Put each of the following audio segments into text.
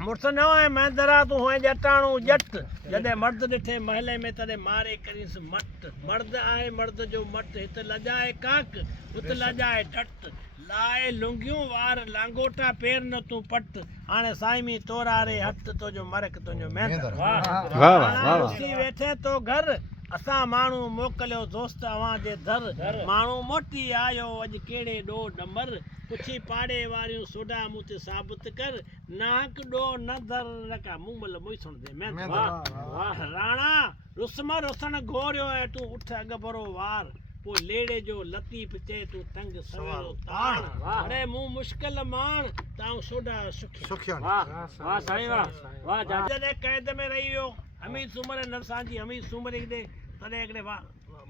मुड़स न है मैं दरा तू है जटाणू जट जॾहिं मर्द ॾिठे महले में तॾहिं मारे करीस मट मर्द आहे मर्द जो मट हित लजाए काक हुत लजाए डट लाए लुंगियूं वार लांगोटा पेर न तू पट हाणे साईमी तोरारे हट तुंहिंजो मरक तुंहिंजो मेंदर उसी वेठे तो घर असां माण्हू मोकिलियो दोस्त अवां जे दर माण्हू मोटी आयो अॼु कहिड़े ॾो डंबर पुछी पाड़े वारियूं सोडा मूं ते साबित कर नाक ॾो न दर रका मूं मल मुई सुण दे मैं वाह राणा रुसम रुसण घोरियो ऐं तूं उठ अॻ भरो वार पोइ लेड़े जो लतीफ़ चए तूं तंग सवेरो ताण अरे मूं मुश्किल माण ताऊं सोडा सुखिया वाह साईं वाह जॾहिं कैद में रही वियो हमीद सूमर नरसां जी हमीद सूमर हिकिड़े तॾहिं हिकिड़े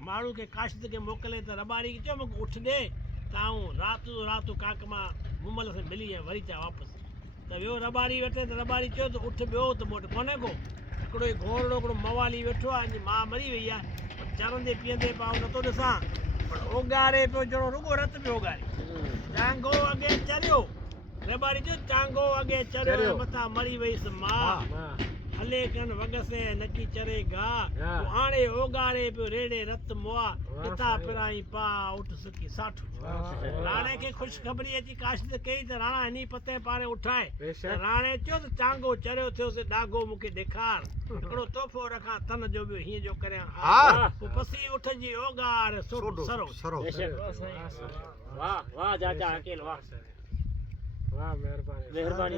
माण्हू खे काशिद खे मोकिले त रबारी खे चयो मूंखे उठ ॾे ताऊं राति काक मां मुमल सां मिली ऐं वरी चा वापसि त वियो रबारी वेठे त रबारी चयो त उठ ॿियो त मूं वटि कोन्हे को हिकिड़ो ई घोड़ो हिकिड़ो मवाली वेठो आहे अॼु मां मरी वई आहे चरंदे पीअंदे पाऊं नथो ॾिसां पर ओगारे पियो जहिड़ो रुगो रत पियो ओगारे चांगो अॻे चरियो रबारी चयो चांगो अॻे चरियो मथां मरी वईसि मां हले कन वगसे नकी चरे गा तू हाणे ओगारे पियो रेड़े रत मुआ किथा पिराई पा उठ सुकी साठ राणे खे ख़ुशख़बरी अची काशिद कई त राणा इन्ही पते पाणे उठाए राणे चयो त चांगो चरियो थियोसि ॾागो मूंखे ॾेखार हिकिड़ो तोहफ़ो रखां तन जो ॿियो हीअं जो करियां पोइ पसी उठ जी ओगार सरो वाह चाचा अकेलो वाह महिरबानी